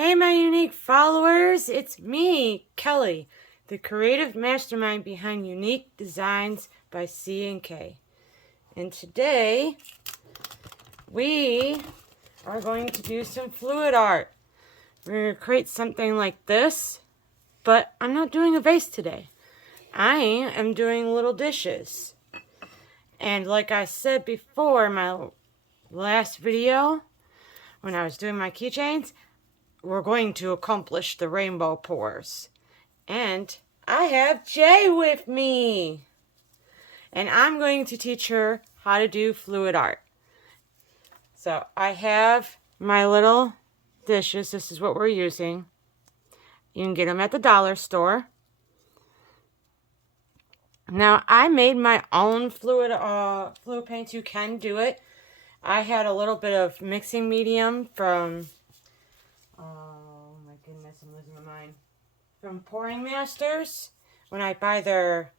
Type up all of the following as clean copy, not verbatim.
Hey my unique followers, it's me, Kelly, the creative mastermind behind Unique Designs by C&K. And today, we are going to do some fluid art. We're going to create something like this, but I'm not doing a vase today. I am doing little dishes. And like I said before in my last video, when I was doing my keychains, we're going to accomplish the rainbow pours. And I have Jay with me. And I'm going to teach her how to do fluid art. So I have my little dishes. This is what we're using. You can get them at the dollar store. Now I made my own fluid paints. You can do it. I had a little bit of mixing medium from, oh my goodness, I'm losing my mind. From Pouring Masters. When I buy their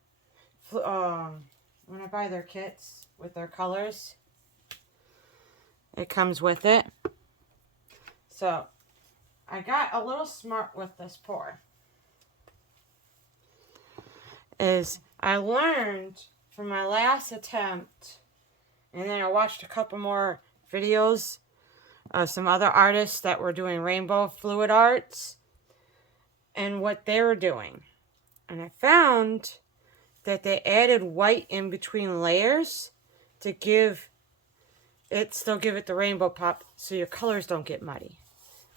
kits with their colors, it comes with it. So I got a little smart with this pour. I learned from my last attempt, and then I watched a couple more videos of some other artists that were doing rainbow fluid arts and what they were doing. And I found that they added white in between layers to still give it the rainbow pop so your colors don't get muddy.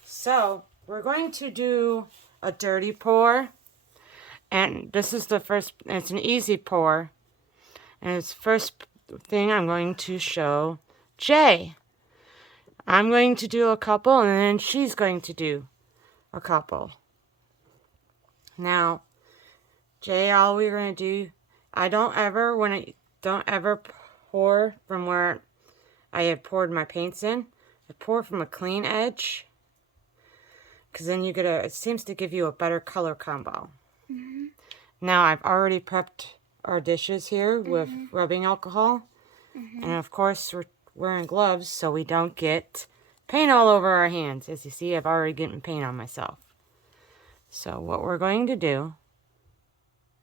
So we're going to do a dirty pour, and this is it's an easy pour, and it's the first thing I'm going to show Jay. I'm going to do a couple, and then she's going to do a couple. Now, Jay, all we're going to do, don't ever pour from where I have poured my paints in. I pour from a clean edge, because then it seems to give you a better color combo. Mm-hmm. Now I've already prepped our dishes here with rubbing alcohol. Mm-hmm. And of course we're wearing gloves so we don't get paint all over our hands. As you see, I've already gotten paint on myself. So what we're going to do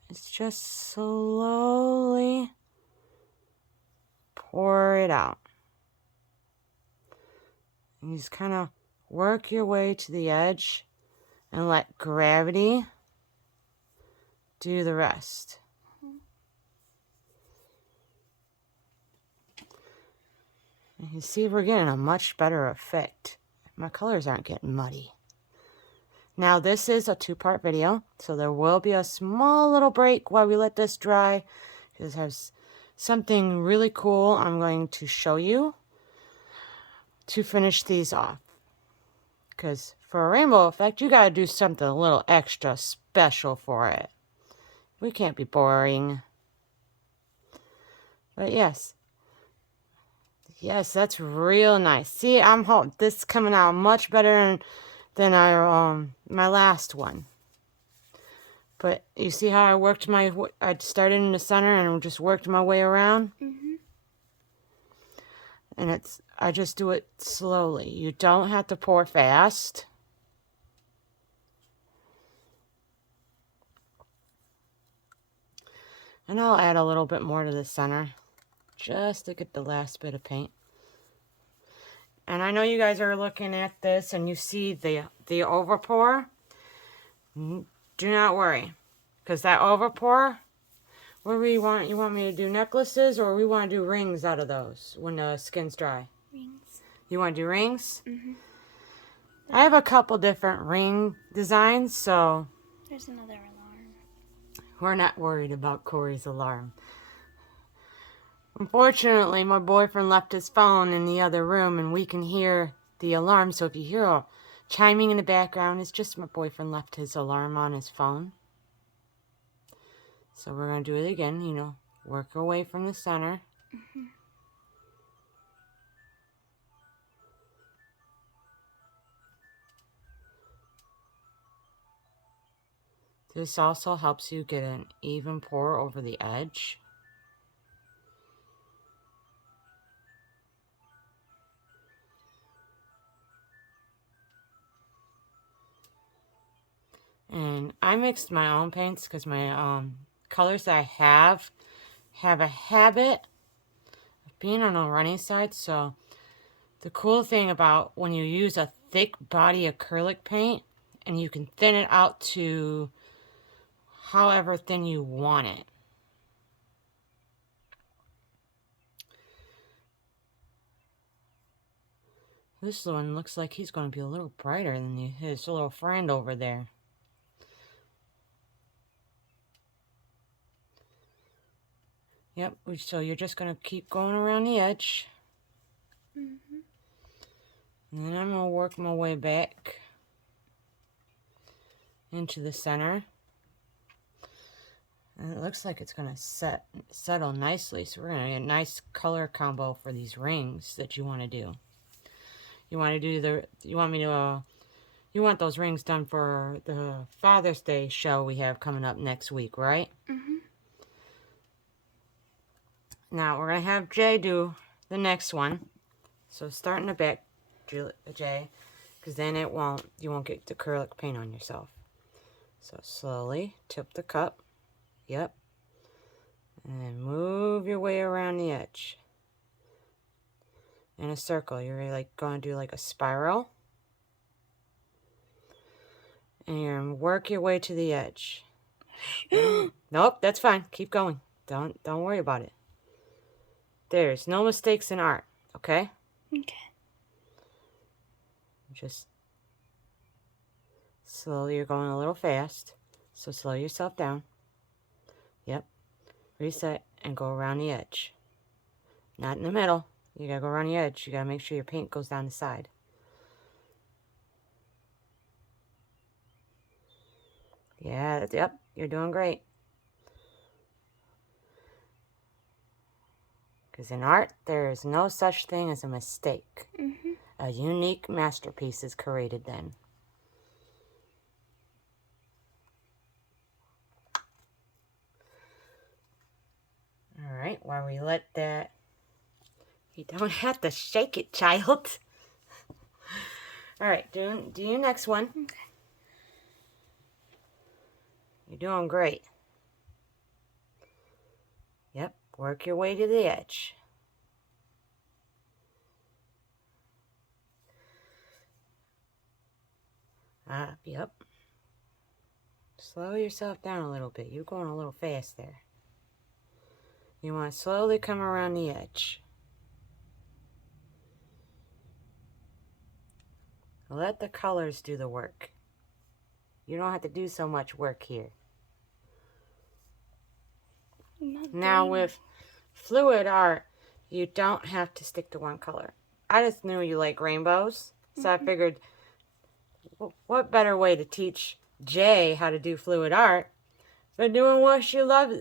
is just slowly pour it out. And you just kind of work your way to the edge and let gravity do the rest. And you see, we're getting a much better effect. My colors aren't getting muddy. Now this is a 2-part video, so there will be a small little break while we let this dry, because there's something really cool I'm going to show you to finish these off. Because for a rainbow effect, you got to do something a little extra special for it. We can't be boring. But yes, that's real nice. See, this is coming out much better than my last one. But you see how I started in the center and just worked my way around? Mm-hmm. And I just do it slowly. You don't have to pour fast. And I'll add a little bit more to the center, just to get the last bit of paint. And I know you guys are looking at this and you see the overpour. Do not worry, because that overpour, what do you want me to do necklaces, or we want to do rings out of those when the skin's dry? Rings. You want to do rings? Mm-hmm. I have a couple different ring designs, so there's another alarm. We're not worried about Corey's alarm. Unfortunately, my boyfriend left his phone in the other room and we can hear the alarm. So if you hear a chiming in the background, it's just my boyfriend left his alarm on his phone. So we're going to do it again, work away from the center. Mm-hmm. This also helps you get an even pour over the edge. And I mixed my own paints because my colors that I have a habit of being on the runny side. So the cool thing about when you use a thick body acrylic paint and you can thin it out to however thin you want it. This one looks like he's going to be a little brighter than his little friend over there. Yep, so you're just going to keep going around the edge. Mm-hmm. And then I'm going to work my way back into the center. And it looks like it's going to settle nicely. So we're going to get a nice color combo for these rings that you want to do. You want those rings done for the Father's Day show we have coming up next week, right? Mm-hmm. Now we're going to have Jay do the next one. So start in the back, Jay, because then you won't get the acrylic paint on yourself. So slowly tip the cup. Yep. And then move your way around the edge. In a circle. You're like going to do like a spiral. And you're going to work your way to the edge. Nope, that's fine. Keep going. Don't worry about it. There's no mistakes in art, okay? Okay. Just slowly, you're going a little fast. So slow yourself down. Yep. Reset and go around the edge. Not in the middle. You gotta go around the edge. You gotta make sure your paint goes down the side. Yeah, yep, you're doing great. Because in art, there is no such thing as a mistake. Mm-hmm. A unique masterpiece is created then. All right, while we let that... You don't have to shake it, child. All right, do your next one. Okay. You're doing great. Yep, work your way to the edge. Yep. Slow yourself down a little bit. You're going a little fast there. You want to slowly come around the edge. Let the colors do the work. You don't have to do so much work here. Now with fluid art, you don't have to stick to one color. I just knew you like rainbows, so I figured, what better way to teach Jay how to do fluid art than doing what she loves,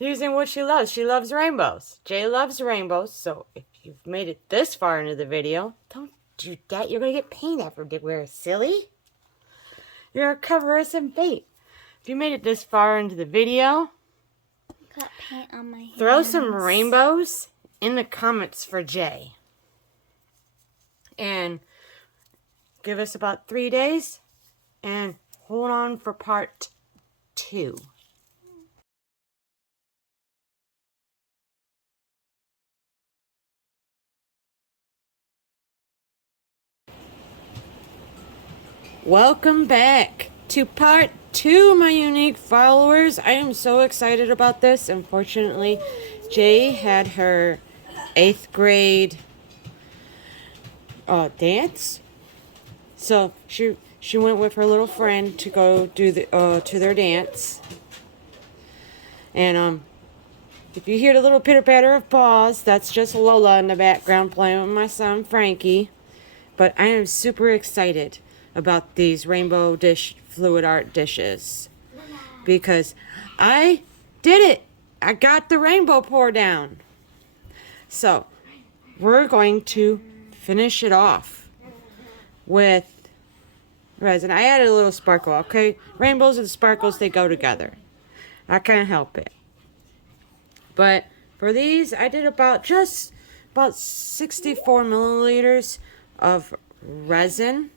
using what she loves. She loves rainbows. Jay loves rainbows, so if you've made it this far into the video, don't do that. You're going to get paint everywhere, silly. You're going to cover us in paint. If you made it this far into the video, got paint on my hands. Throw some rainbows in the comments for Jay. And give us about 3 days. And hold on for part 2. Welcome back to part 2, my unique followers. I am so excited about this. Unfortunately, Jay had her 8th grade dance. So she went with her little friend to go do to their dance. And if you hear the little pitter patter of paws, that's just Lola in the background playing with my son Frankie. But I am super excited about these rainbow fluid art dishes because I did it. I got the rainbow pour down. So we're going to finish it off with resin. I added a little sparkle, okay? Rainbows and sparkles, they go together. I can't help it. But for these, I did about 64 milliliters of resin.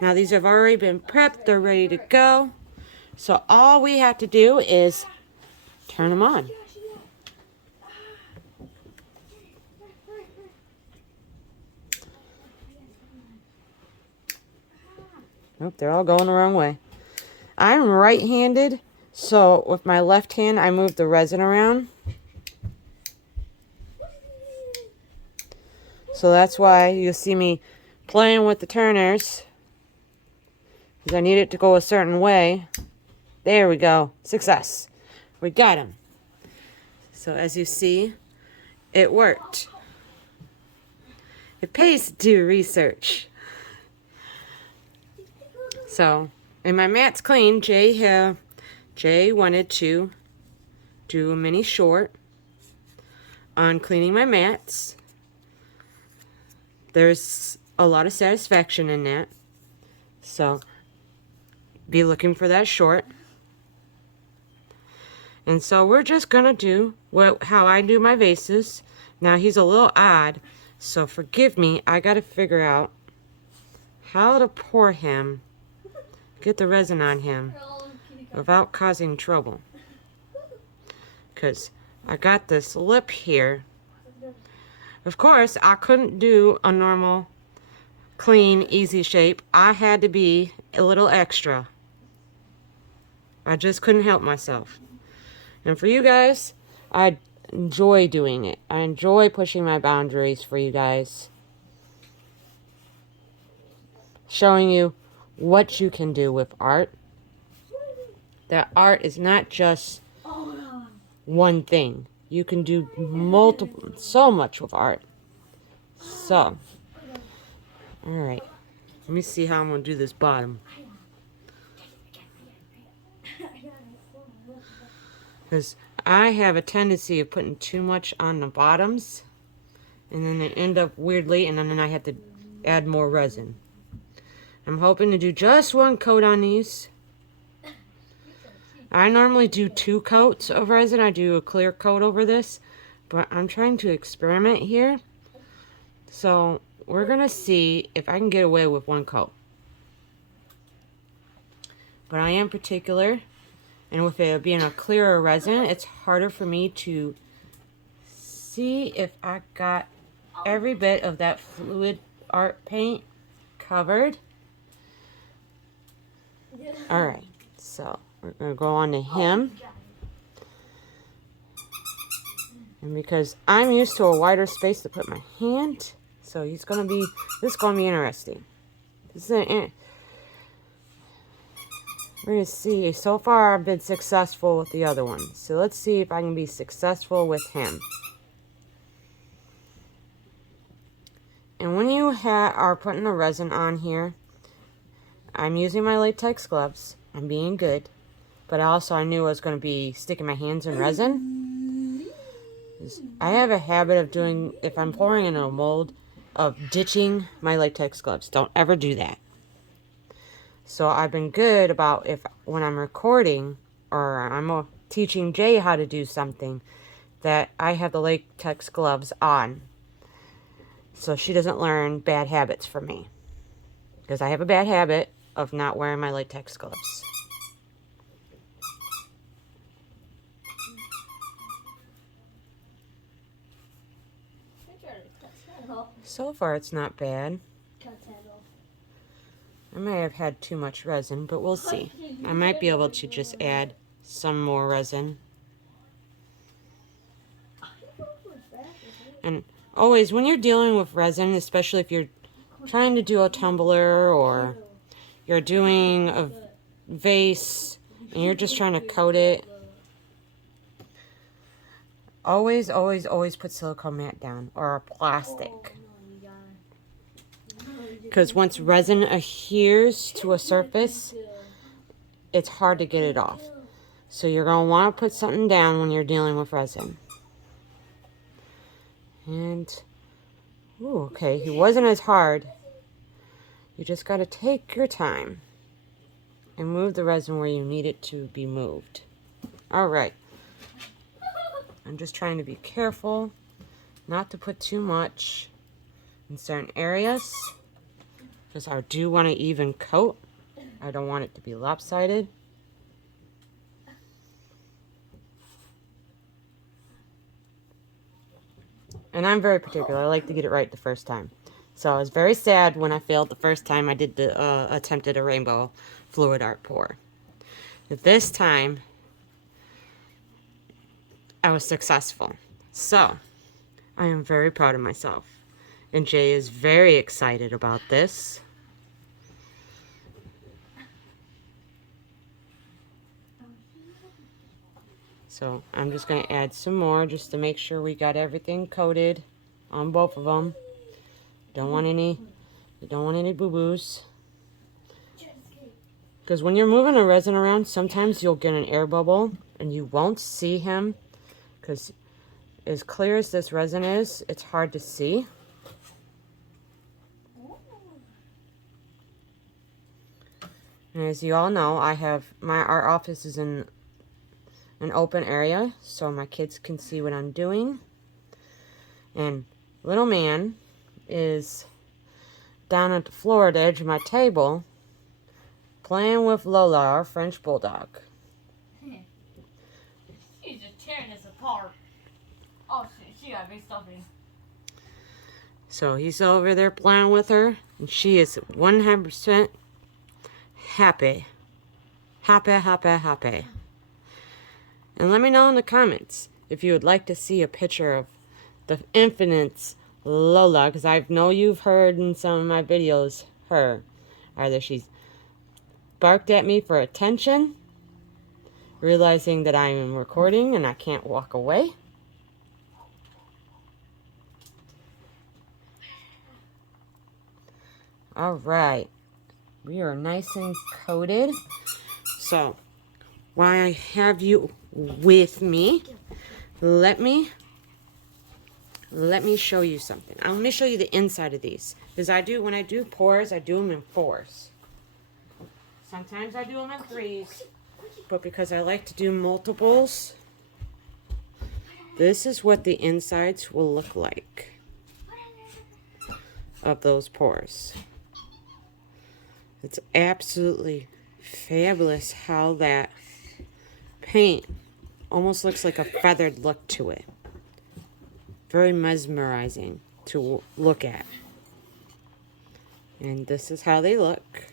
Now these have already been prepped. They're ready to go. So all we have to do is turn them on. Nope, they're all going the wrong way. I'm right-handed, so with my left hand, I move the resin around. So that's why you'll see me playing with the turners, because I need it to go a certain way. There we go. Success. We got him. So as you see, it worked. It pays to do research. So, and my mat's clean. Jay wanted to do a mini short on cleaning my mats. There's a lot of satisfaction in that. So, be looking for that short. And so we're just going to do how I do my vases. Now he's a little odd, so forgive me. I got to figure out how to pour him, get the resin on him without causing trouble. Because I got this lip here. Of course, I couldn't do a normal, clean, easy shape. I had to be a little extra. I just couldn't help myself. And for you guys, I enjoy doing it. I enjoy pushing my boundaries for you guys. Showing you what you can do with art. That art is not just one thing. You can do so much with art. So, alright. Let me see how I'm going to do this bottom. Because I have a tendency of putting too much on the bottoms, and then they end up weirdly, and then I have to add more resin. I'm hoping to do just one coat on these. I normally do 2 coats of resin. I do a clear coat over this, but I'm trying to experiment here. So we're going to see if I can get away with 1 coat. But I am particular. And with it being a clearer resin, it's harder for me to see if I got every bit of that fluid art paint covered. Alright, so we're going to go on to him. And because I'm used to a wider space to put my hand, so this is going to be interesting. We're going to see. So far, I've been successful with the other one. So let's see if I can be successful with him. And when you are putting the resin on here, I'm using my latex gloves. I'm being good. But also I knew I was going to be sticking my hands in resin. I have a habit of doing, if I'm pouring in a mold, of ditching my latex gloves. Don't ever do that. So I've been good about when I'm recording or I'm teaching Jay how to do something, that I have the latex gloves on. So she doesn't learn bad habits from me. Because I have a bad habit of not wearing my latex gloves. So far it's not bad. I may have had too much resin, but we'll see. I might be able to just add some more resin. And always, when you're dealing with resin, especially if you're trying to do a tumbler or you're doing a vase and you're just trying to coat it, always, always, always put silicone mat down or a plastic. Because once resin adheres to a surface, it's hard to get it off. So you're going to want to put something down when you're dealing with resin. And, ooh, okay, he wasn't as hard. You just got to take your time and move the resin where you need it to be moved. Alright. I'm just trying to be careful not to put too much in certain areas. because I do want an even coat. I don't want it to be lopsided. And I'm very particular. I like to get it right the first time. So I was very sad when I failed the first time I did the attempted a rainbow fluid art pour. But this time, I was successful. So, I am very proud of myself. And Jay is very excited about this. So, I'm just going to add some more just to make sure we got everything coated on both of them. Don't want any boo-boos. Because when you're moving a resin around, sometimes you'll get an air bubble and you won't see him. Because as clear as this resin is, it's hard to see. And as you all know, our office is in an open area, so my kids can see what I'm doing. And little man is down at the floor at the edge of my table playing with Lola, our French bulldog. She's just tearing us apart. Oh, she got big stuffing. So he's over there playing with her, and she is 100% happy. Happy, happy, happy. And let me know in the comments if you would like to see a picture of the infinite Lola, because I know you've heard in some of my videos either she's barked at me for attention, realizing that I am recording and I can't walk away. All right, we are nice and coated. So while I have you with me, let me show you something. Let me show you the inside of these, because when I do pours, I do them in 4s. Sometimes I do them in 3s, but because I like to do multiples, this is what the insides will look like of those pours. It's absolutely fabulous how that paint almost looks like a feathered look to it. Very mesmerizing to look at. And this is how they look.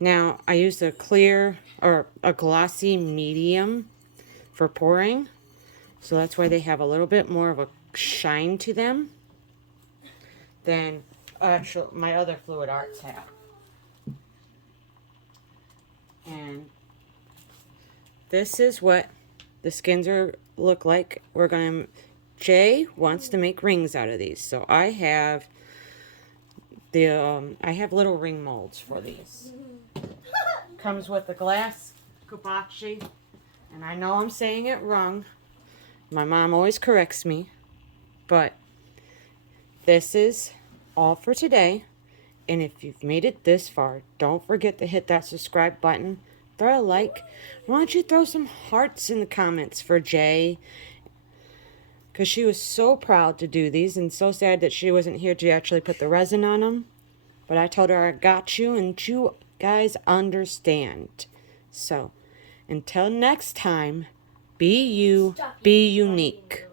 Now, I used a clear or a glossy medium for pouring. So that's why they have a little bit more of a shine to them than my other fluid arts have. And this is what the skins look like. Jay wants to make rings out of these, so I have little ring molds for these. Comes with the glass epoxy, and I know I'm saying it wrong. My mom always corrects me, but this is all for today. And if you've made it this far, don't forget to hit that subscribe button. Throw a like. Why don't you throw some hearts in the comments for Jay? Because she was so proud to do these and so sad that she wasn't here to actually put the resin on them. But I told her I got you and you guys understand. So, until next time, be you, be unique.